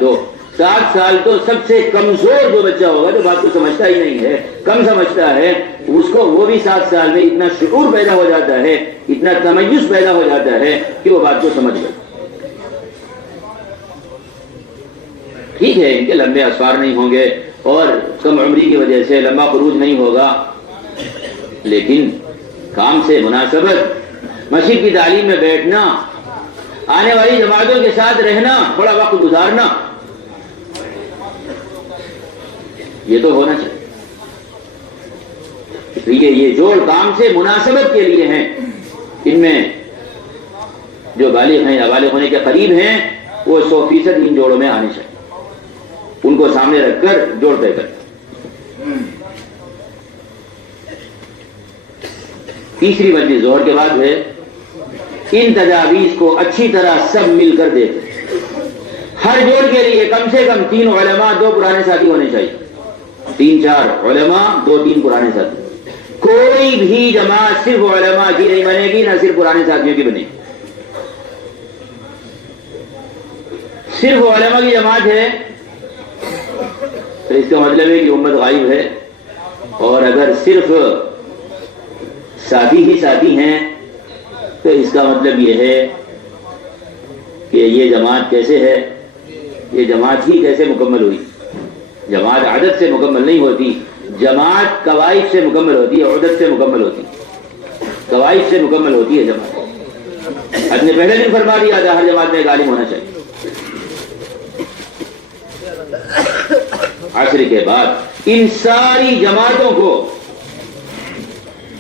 تو سب سے کمزور جو بچہ ہوگا جو بات کو سمجھتا ہی نہیں ہے، کم سمجھتا ہے، اس کو وہ بھی 7 سال میں اتنا شعور پیدا ہو جاتا ہے، اتنا تمیز پیدا ہو جاتا ہے کہ وہ بات کو سمجھ گئے۔ ٹھیک ہے ان کے لمبے اسفار نہیں ہوں گے اور کم عمری کی وجہ سے لمبا خروج نہیں ہوگا، لیکن کام سے مناسبت، مسجد کی تعلیم میں بیٹھنا، آنے والی جماعتوں کے ساتھ رہنا، تھوڑا وقت گزارنا، یہ تو ہونا چاہیے۔ یہ جوڑ کام سے مناسبت کے لیے ہیں، ان میں جو بالغ ہیں یا بالغ ہونے کے قریب ہیں وہ 100% ان جوڑوں میں آنے چاہیے، ان کو سامنے رکھ کر جوڑ طے کریں۔ تیسری مجلس ظہر کے بعد ہے، ان تجاویز کو اچھی طرح سب مل کر دیکھیں۔ ہر جوڑ کے لیے کم سے کم 3 علماء 2 پرانے ساتھی ہونے چاہیے، 3-4 علماء 2-3 پرانے ساتھی۔ کوئی بھی جماعت صرف علماء کی نہیں بنے گی، نہ صرف پرانے ساتھیوں کی بنے گی۔ صرف علماء کی جماعت ہے تو اس کا مطلب ہے کہ امت غائب ہے، اور اگر صرف ساتھی ہی ساتھی ہیں تو اس کا مطلب یہ ہے کہ یہ جماعت کیسے ہے، یہ جماعت ہی کیسے مکمل ہوئی؟ جماعت عدد سے مکمل نہیں ہوتی، جماعت قواعد سے مکمل ہوتی ہے، عدد سے مکمل ہوتی ہے، قواعد سے مکمل ہوتی ہے جماعت۔ حضرت نے پہلے دن فرما دیا تھا ہر جماعت میں ایک عالم ہونا چاہیے۔ عصر کے بعد ان ساری جماعتوں کو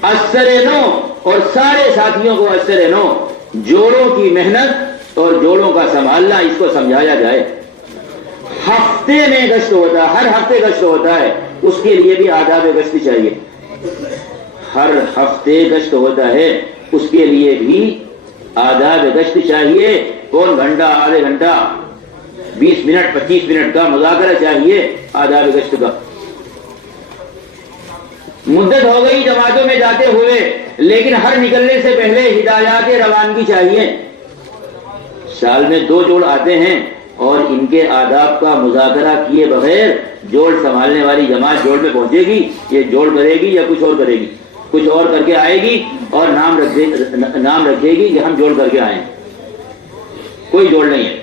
اثر نو اور سارے ساتھیوں کو اثر نو جوڑوں کی محنت اور جوڑوں کا سنبھالنا اس کو سمجھایا جائے۔ ہفتے میں گشت ہوتا ہے، ہر ہفتے گشت ہوتا ہے، اس کے لیے بھی آداب گشت چاہیے۔ ہر ہفتے گشت ہوتا ہے، اس کے لیے بھی آداب گشت چاہیے۔ کون گھنٹہ، آدھے گھنٹہ، 20 منٹ، 25 منٹ کا مذاکرہ چاہیے آداب گشت کا۔ مدت ہو گئی جماعتوں میں جاتے ہوئے، لیکن ہر نکلنے سے پہلے ہدایات روانگی چاہیے۔ سال میں 2 جوڑ آتے ہیں اور ان کے آداب کا مذاکرہ کیے بغیر جوڑ سنبھالنے والی جماعت جوڑ میں پہنچے گی، یہ جوڑ کرے گی یا کچھ اور کرے گی؟ کچھ اور کر کے آئے گی اور نام رکھے گی کہ ہم جوڑ کر کے آئیں۔ کوئی جوڑ نہیں ہے۔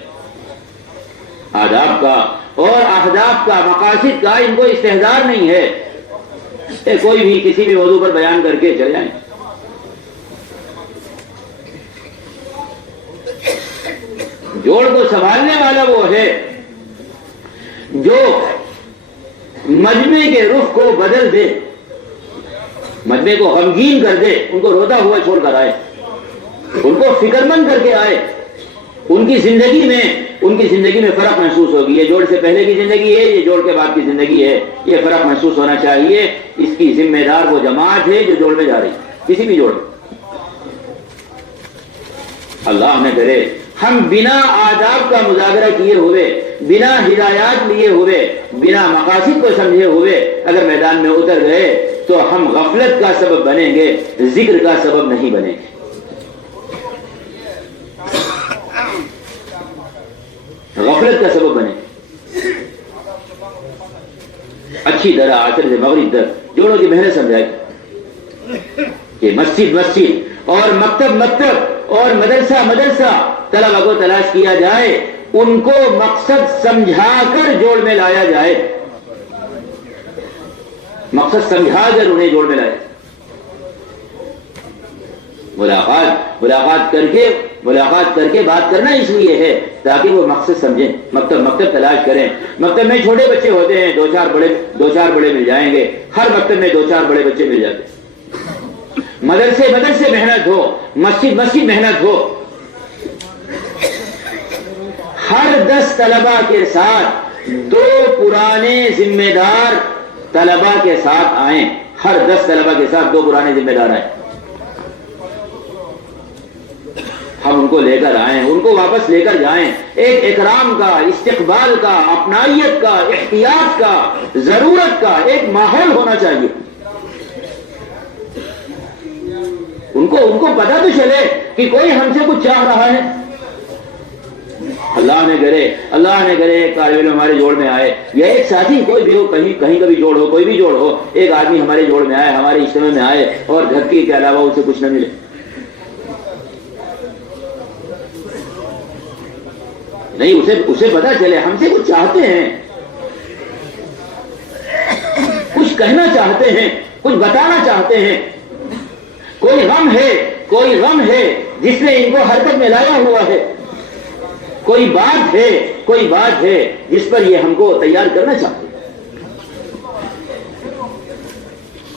آداب کا اور اہداف کا، مقاصد کا ان کو استحضار نہیں ہے۔ کوئی بھی کسی بھی موضوع پر بیان کر کے چلے جائیں۔ جوڑ کو سنبھالنے والا وہ ہے جو مجمع کے رخ کو بدل دے، مجمع کو غمگین کر دے، ان کو روتا ہوا چھوڑ کر آئے، ان کو فکر مند کر کے آئے۔ ان کی زندگی میں فرق محسوس ہوگی۔ یہ جوڑ سے پہلے کی زندگی ہے، یہ جوڑ کے بعد کی زندگی ہے، یہ فرق محسوس ہونا چاہیے۔ اس کی ذمہ دار وہ جماعت ہے جو جوڑ میں جا رہی ہے، کسی بھی جوڑ میں۔ اللہ نہ کرے ہم بنا آداب کا مذاکرہ کیے ہوئے، بنا ہدایات لیے ہوئے، بنا مقاصد کو سمجھے ہوئے اگر میدان میں اتر گئے تو ہم غفلت کا سبب بنیں گے، ذکر کا سبب نہیں بنیں گے۔ غفلت کا سبب بنے۔ اچھی طرح عصر سے مغرب تک جوڑوں کی محنت سمجھائے کہ مسجد اور مکتب اور مدرسہ طلبہ کو تلاش کیا جائے، ان کو مقصد سمجھا کر جوڑ میں لایا جائے، مقصد سمجھا کر انہیں جوڑ میں لائے۔ ملاقات کر کے بات کرنا اس لیے ہے تاکہ وہ مقصد سمجھیں، مکتب تلاش کریں۔ مکتب میں چھوٹے بچے ہوتے ہیں، 2-4 بڑے مل جائیں گے، ہر مکتب میں 2-4 بڑے بچے مل جاتے ہیں۔ مدرسے محنت ہو، مسجد محنت ہو۔ ہر 10 طلبہ کے ساتھ 2 پرانے ذمہ دار طلبہ کے ساتھ آئیں، ہر 10 طلبہ کے ساتھ 2 پرانے ذمہ دار آئیں۔ ہم ان کو لے کر آئیں، ان کو واپس لے کر جائیں۔ ایک اکرام کا، استقبال کا، اپنائیت کا، احتیاط کا، ضرورت کا ایک ماحول ہونا چاہیے۔ ان کو پتہ تو چلے کہ کوئی ہم سے کچھ چاہ رہا ہے۔ اللہ نے کرے ایک طالب علم ہمارے جوڑ میں آئے، یا ایک ساتھی کوئی بھی ہو، کہیں کا بھی جوڑ ہو، کوئی بھی جوڑ ہو، ایک آدمی ہمارے جوڑ میں آئے، ہمارے اجتماع میں آئے اور دھکے کے علاوہ اسے کچھ نہ ملے۔ نہیں، اسے پتا چلے ہم سے کچھ چاہتے ہیں، کچھ کہنا چاہتے ہیں، کچھ بتانا چاہتے ہیں، کوئی غم ہے جس نے ان کو حرکت میں لایا ہوا ہے، کوئی بات ہے جس پر یہ ہم کو تیار کرنا چاہتے ہیں۔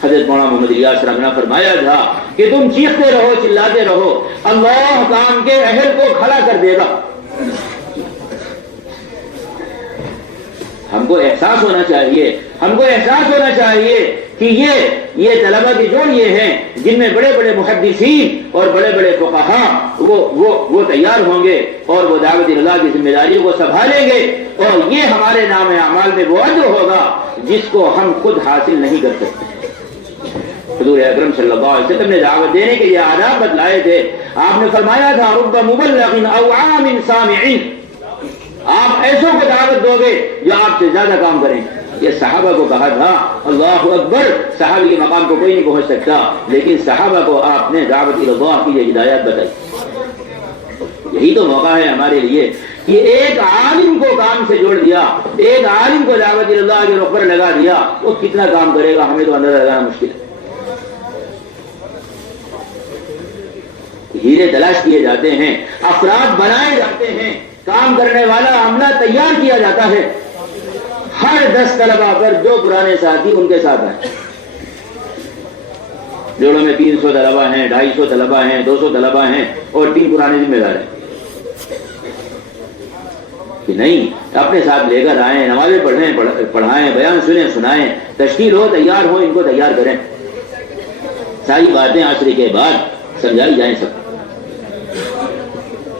حضرت مولانا محمد الیاس رحمہ اللہ فرمایا تھا کہ تم چیختے رہو چلاتے رہو، اللہ کام کے اہل کو کھڑا کر دے گا۔ ہم کو احساس ہونا چاہیے، ہم کو احساس ہونا چاہیے کہ یہ طلبہ کے جوڑ یہ ہیں جن میں بڑے بڑے محدثین اور بڑے بڑے فقہا وہ تیار ہوں گے اور وہ دعوت اللہ کی ذمہ داریوں کو سنبھالیں گے، اور یہ ہمارے نام اعمال میں وہ اجر ہوگا جس کو ہم خود حاصل نہیں کر سکتے۔ حضور اکرم صلی اللہ علیہ وسلم نے دعوت دینے کے یہ آداب بتلائے تھے۔ آپ نے فرمایا تھا رب مبلغ او عام سامعین، آپ ایسوں کو دعوت دو گے جو آپ سے زیادہ کام کریں۔ یہ صحابہ کو کہا تھا، اللہ اکبر، صحابہ کے مقام کو کوئی نہیں پہنچ سکتا، لیکن صحابہ کو آپ نے دعوت اللہ کی یہ ہدایت بتائی۔ یہی تو موقع ہے ہمارے لیے کہ ایک عالم کو کام سے جوڑ دیا، ایک عالم کو دعوت اللہ کے رخ پر لگا دیا، وہ کتنا کام کرے گا ہمیں تو اندازہ لگانا مشکل ہے۔ ہیرے تلاش کیے جاتے ہیں، افراد بنائے جاتے ہیں، کام کرنے والا عملہ تیار کیا جاتا ہے۔ ہر 10 طلبہ پر 2 پرانے ساتھی ان کے ساتھ ہیں۔ جوڑوں میں 300 طلبہ ہیں، 250 طلبہ ہیں، 200 طلبہ ہیں اور 3 پرانے ذمہ دار ہیں کہ نہیں اپنے ساتھ لے کر آئیں، نمازیں پڑھائیں، بیان سنیں سنائیں، تشکیل ہو تیار ہو، ان کو تیار کریں، ساری باتیں عصر کے بعد سمجھائی جائیں سب،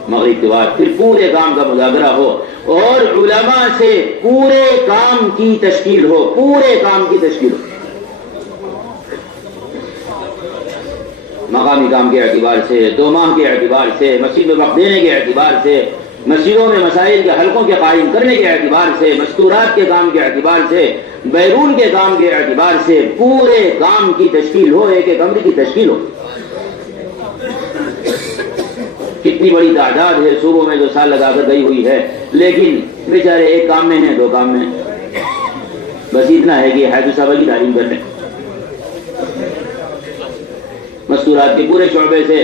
مغرب کے بعد پھر پورے کام کا مذاکرہ ہو اور علماء سے پورے کام کی تشکیل ہو، پورے کام کی تشکیل ہو، مقامی کام کے اعتبار سے، 2 ماہ کے اعتبار سے، مسجد میں وقت دینے کے اعتبار سے، مسجدوں میں مسائل کے حلقوں کے قائم کرنے کے اعتبار سے، مستورات کے کام کے اعتبار سے، بیرون کے کام کے اعتبار سے پورے کام کی تشکیل ہو، ایک ایک امر کی تشکیل ہو۔ کتنی بڑی تعداد ہے صوبوں میں جو سال لگا کر گئی ہوئی ہے، لیکن بیچارے ایک کام میں ہیں، 2 کام میں ہیں، بس اتنا ہے کہ حیدر صاحب کی تعلیم کرنے، مستورات کے پورے شعبے سے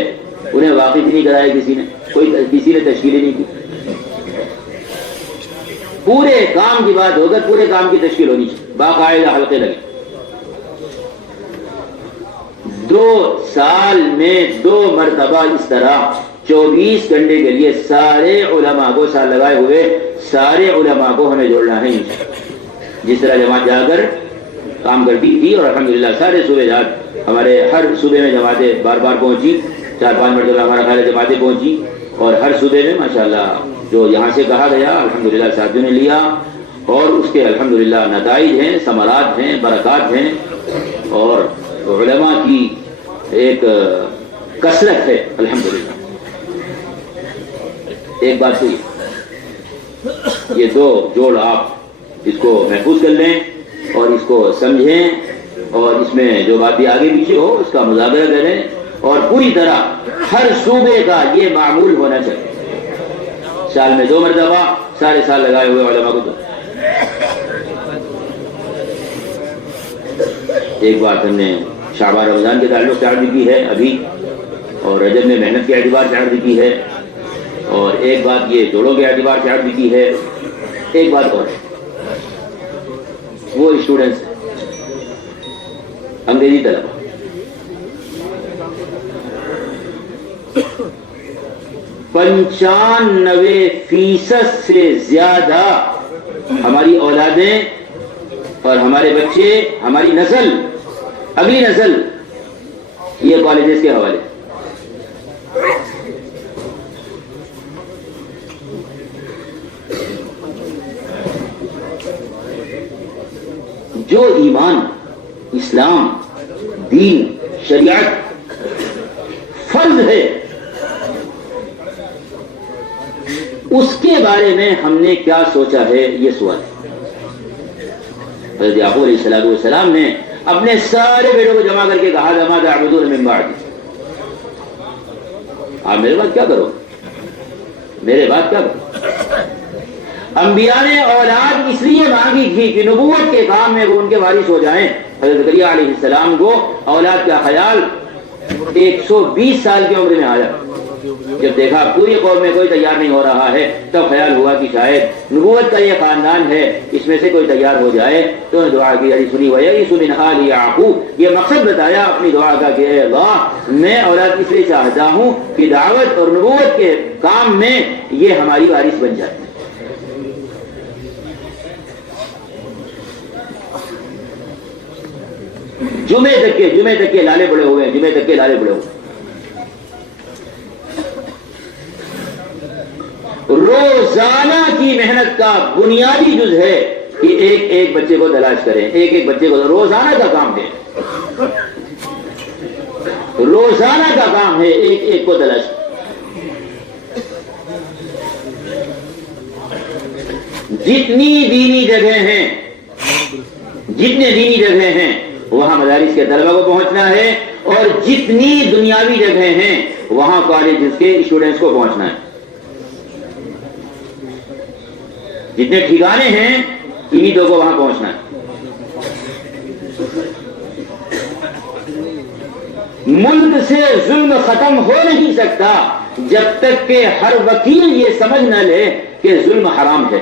انہیں واقف نہیں کرایا کسی نے تشکیل نہیں کی۔ پورے کام کی بات ہو کر پورے کام کی تشکیل ہونی چاہیے، باقاعدہ حلقے لگے۔ 2 سال میں 2 مرتبہ اس طرح 24 گھنٹے کے لیے سارے علماء کو، سال لگائے ہوئے سارے علماء کو ہمیں جوڑنا ہے۔ جس طرح جماعت جا کر کام کرتی تھی اور الحمدللہ سارے صوبے جات ہمارے ہر صوبے میں جماعتیں بار بار پہنچی، 4-5 مرتبہ ہمارا خیال ہے جماعتیں پہنچی، اور ہر صوبے میں ماشاءاللہ جو یہاں سے کہا گیا الحمدللہ ساتھیوں نے لیا، اور اس کے الحمدللہ نتائج ہیں، ثمرات ہیں، برکات ہیں، اور علماء کی ایک کثرت ہے الحمدللہ۔ ایک بات تو یہ 2 جوڑ آپ اس کو محفوظ کر لیں اور اس کو سمجھیں، اور اس میں جو باتیں آگے پیچھے ہو اس کا مذاکرہ کریں، اور پوری طرح ہر صوبے کا یہ معمول ہونا چاہیے، سال میں 2 مرتبہ سارے سال لگائے ہوئے علماء کو۔ ایک بات ہم نے شعبان رمضان کے تعلق سے عرض کی ہے ابھی، اور رجب میں محنت کے اعتبار سے عرض کی ہے، اور ایک بات یہ جوڑوں کے اعتبار سے عرض کی ہے۔ ایک بات اور وہ اسٹوڈنٹس انگریزی طلبہ، 95% سے زیادہ ہماری اولادیں اور ہمارے بچے، ہماری نسل، اگلی نسل یہ کالجز کے حوالے۔ جو ایمان، اسلام، دین، شریعت فرض ہے، اس کے بارے میں ہم نے کیا سوچا ہے، یہ سوال ہے۔ حضرت یعقوب علیہ السلام نے اپنے سارے بیٹوں کو جمع کر کے کہا ماذا تعبدون من بعدی، آپ میرے بات کیا کرو، میرے بات کیا کرو۔ انبیاء نے اولاد اس لیے مانگی تھی کہ نبوت کے کام میں وہ ان کے وارث ہو جائیں۔ حضرت زکریا علیہ السلام کو اولاد کا خیال 120 سال کی عمر میں آیا، جب دیکھا پوری قوم میں کوئی تیار نہیں ہو رہا ہے تب خیال ہوا کہ شاید نبوت کا یہ خاندان ہے، اس میں سے کوئی تیار ہو جائے، تو نے دعا کی سنی وَيَئِسُ مِنْ آلِ یعقوب، یہ مقصد بتایا اپنی دعا کا کہ اے اللہ میں اولاد اس لیے چاہتا ہوں کہ دعوت اور نبوت کے کام میں یہ ہماری وارث بن جائے۔ جمعے تک کے لالے بڑے ہوئے ہیں، جمعے تک کے لالے بڑے ہوئے ہیں۔ روزانہ کی محنت کا بنیادی جز ہے کہ ایک ایک بچے کو تلاش کریں، ایک ایک بچے کو روزانہ کا کام ہے، روزانہ کا کام ہے، ایک ایک کو تلاش کریں۔ جتنے دینی جگہیں ہیں وہاں مدارس کے طلبہ کو پہنچنا ہے، اور جتنی دنیاوی جگہیں ہیں وہاں کالجز کے اسٹوڈنٹس کو پہنچنا ہے۔ جتنے ٹھکانے ہیں انہی دو کو وہاں پہنچنا ہے۔ ملک سے ظلم ختم ہو نہیں سکتا جب تک کہ ہر وکیل یہ سمجھ نہ لے کہ ظلم حرام ہے۔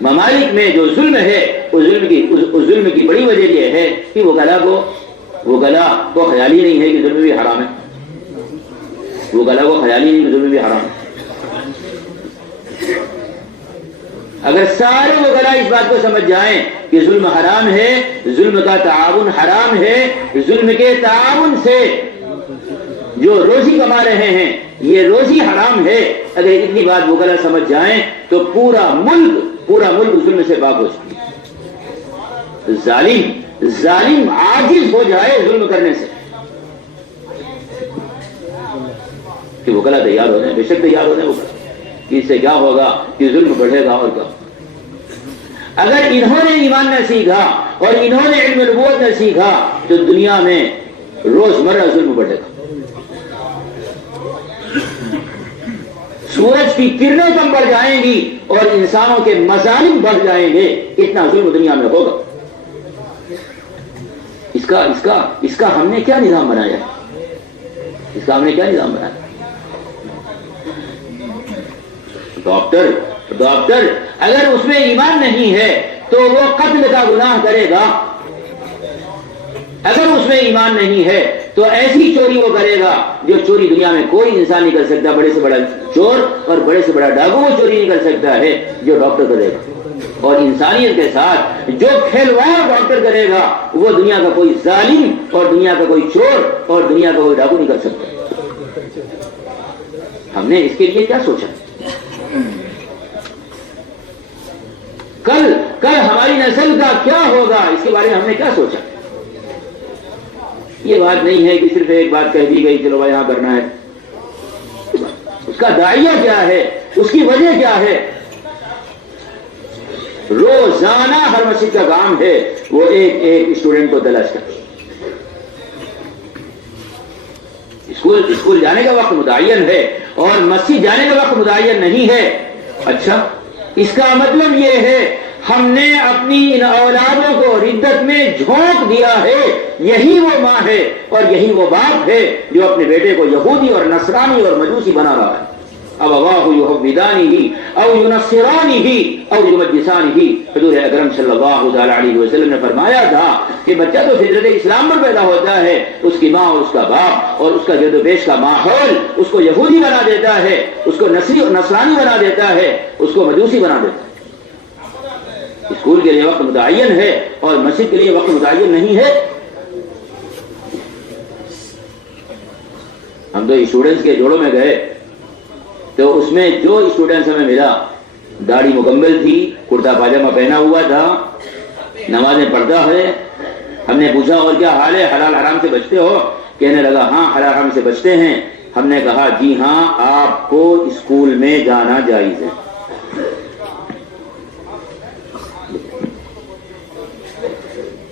ممالک میں جو ظلم ہے اس ظلم کی بڑی وجہ یہ ہے کہ وہ گلا کو خیال ہی نہیں ہے کہ ظلم بھی حرام ہے، وہ گلا کو خیال ہی نہیں کہ ظلم بھی حرام ہے۔ اگر سارے وہ گلا اس بات کو سمجھ جائیں کہ ظلم حرام ہے، ظلم کا تعاون حرام ہے، ظلم کے تعاون سے جو روزی کما رہے ہیں یہ روزی حرام ہے، اگر اتنی بات وہ گلا سمجھ جائیں تو پورا ملک ظلم سے پاک ہو جائے۔ ظالم عاجز ہو جائے ظلم کرنے سے کہ وہ گلا تیار ہو جائے، بے شک تیار ہو جائے وہ گلا کہ اس سے کیا ہوگا کہ ظلم بڑھے گا اور کیا۔ اگر انہوں نے ایمان نہ سیکھا اور انہوں نے علم نبوت نہ سیکھا تو دنیا میں روزمرہ ظلم بڑھے گا، سورج کی کرنیں کم بڑھ جائیں گی اور انسانوں کے مظالم بڑھ جائیں گے، اتنا ظلم دنیا میں ہوگا۔ اس کا ہم نے کیا نظام بنایا؟ ڈاکٹر اگر اس میں ایمان نہیں ہے تو وہ قتل کا گناہ کرے گا، اگر اس میں ایمان نہیں ہے تو ایسی چوری وہ کرے گا جو چوری دنیا میں کوئی انسان نہیں کر سکتا۔ بڑے سے بڑا چور اور بڑے سے بڑا ڈاکو وہ چوری نہیں کر سکتا ہے جو ڈاکٹر کرے گا، اور انسانیت کے ساتھ جو کھلواڑ ڈاکٹر کرے گا وہ دنیا کا کوئی ظالم اور دنیا کا کوئی چور اور دنیا کا کوئی ڈاکو نہیں کر سکتا۔ ہم نے اس کے لیے کیا سوچا؟ کل ہماری نسل کا کیا ہوگا اس کے بارے میں ہم نے کیا سوچا؟ یہ بات نہیں ہے کہ صرف ایک بات کہہ دی گئی چلو بھائی یہاں کرنا ہے، اس کا داعیہ کیا ہے، اس کی وجہ کیا ہے؟ روزانہ ہر مسجد کا کام ہے وہ ایک ایک اسٹوڈنٹ کو تلاش کر۔ اسکول جانے کا وقت متعین ہے اور مسجد جانے کا وقت متعین نہیں ہے۔ اچھا، اس کا مطلب یہ ہے ہم نے اپنی ان اولادوں کو ردت میں جھونک دیا ہے۔ یہی وہ ماں ہے اور یہی وہ باپ ہے جو اپنے بیٹے کو یہودی اور نصرانی اور مجوسی بنا رہا ہے۔ اب ابواہ یحودانہ او ینصرانہ او یمجسانہ۔ حضور اکرم صلی اللہ علیہ وسلم نے فرمایا تھا کہ بچہ تو فطرت اسلام پر پیدا ہوتا ہے، اس کی ماں اور اس کا باپ اور اس کا جد و پیش کا ماحول اس کو یہودی بنا دیتا ہے، اس کو نصرانی بنا دیتا ہے، اس کو مجوسی بنا دیتا ہے۔ اسکول کے لیے وقت متعین ہے اور مسجد کے لیے وقت متعین نہیں ہے۔ ہم تو اسٹوڈنٹس کے جوڑوں میں گئے تو اس میں جو اسٹوڈنٹس ہمیں ملا داڑھی مکمل تھی، کرتا پاجامہ پہنا ہوا تھا، نمازیں پڑھتا ہے۔ ہم نے پوچھا اور کیا حال ہے، حلال حرام سے بچتے ہو؟ کہنے لگا ہاں حلال حرام سے بچتے ہیں۔ ہم نے کہا جی ہاں آپ کو اسکول میں جانا جائز ہے۔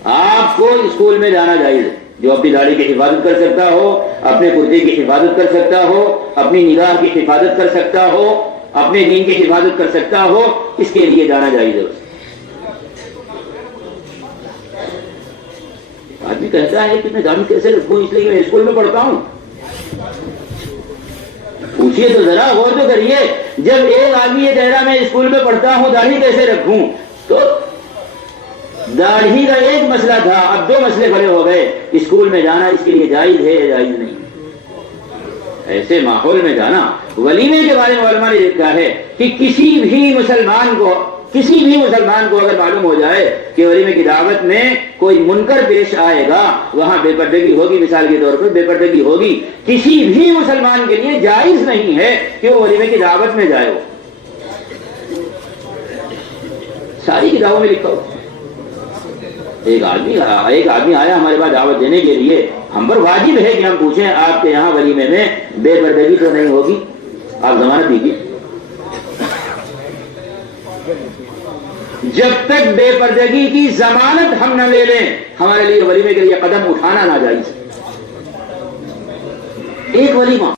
آپ کو اسکول میں جانا جائز ہے۔ جو اپنی داڑھی کی حفاظت کر سکتا ہو، اپنے کرتے کی حفاظت کر سکتا ہو، اپنی نگاہ کی حفاظت کر سکتا ہو، اپنے دین کی حفاظت کر سکتا ہو، اس کے لیے جانا جائز ہے۔ آدمی کہتا ہے کہ میں داڑھی کیسے رکھوں، اس لیے کہ میں اسکول میں پڑھتا ہوں. پوچھیے تو ذرا، غور تو کریے. جب ایک آدمی یہ کہہ رہا میں اسکول میں پڑھتا ہوں داڑھی کیسے رکھوں، تو داڑھی کا ایک مسئلہ تھا، اب 2 مسئلے کھڑے ہو گئے. اسکول میں جانا اس کے لیے جائز ہے یا جائز نہیں. ایسے ماحول میں جانا. ولیمے کے بارے میں علماء نے لکھا ہے کہ کسی بھی مسلمان کو اگر معلوم ہو جائے کہ ولیمے کی دعوت میں کوئی منکر پیش آئے گا، وہاں بے پردگی ہوگی، مثال کے طور پر بے پردگی ہوگی، کسی بھی مسلمان کے لیے جائز نہیں ہے کہ وہ ولیمے کی دعوت میں جائے. ساری کتابوں میں لکھا ہو. ایک آدمی آیا ہمارے پاس دعوت دینے کے لیے. ہم پر واجب ہے کہ ہم پوچھیں آپ کے یہاں ولیمے میں بے پردگی تو نہیں ہوگی، آپ ضمانت دیجیے. جب تک بے پردگی کی ضمانت ہم نہ لے لیں ہمارے لیے ولیمے کے لیے قدم اٹھانا ناجائز. ایک ولیمہ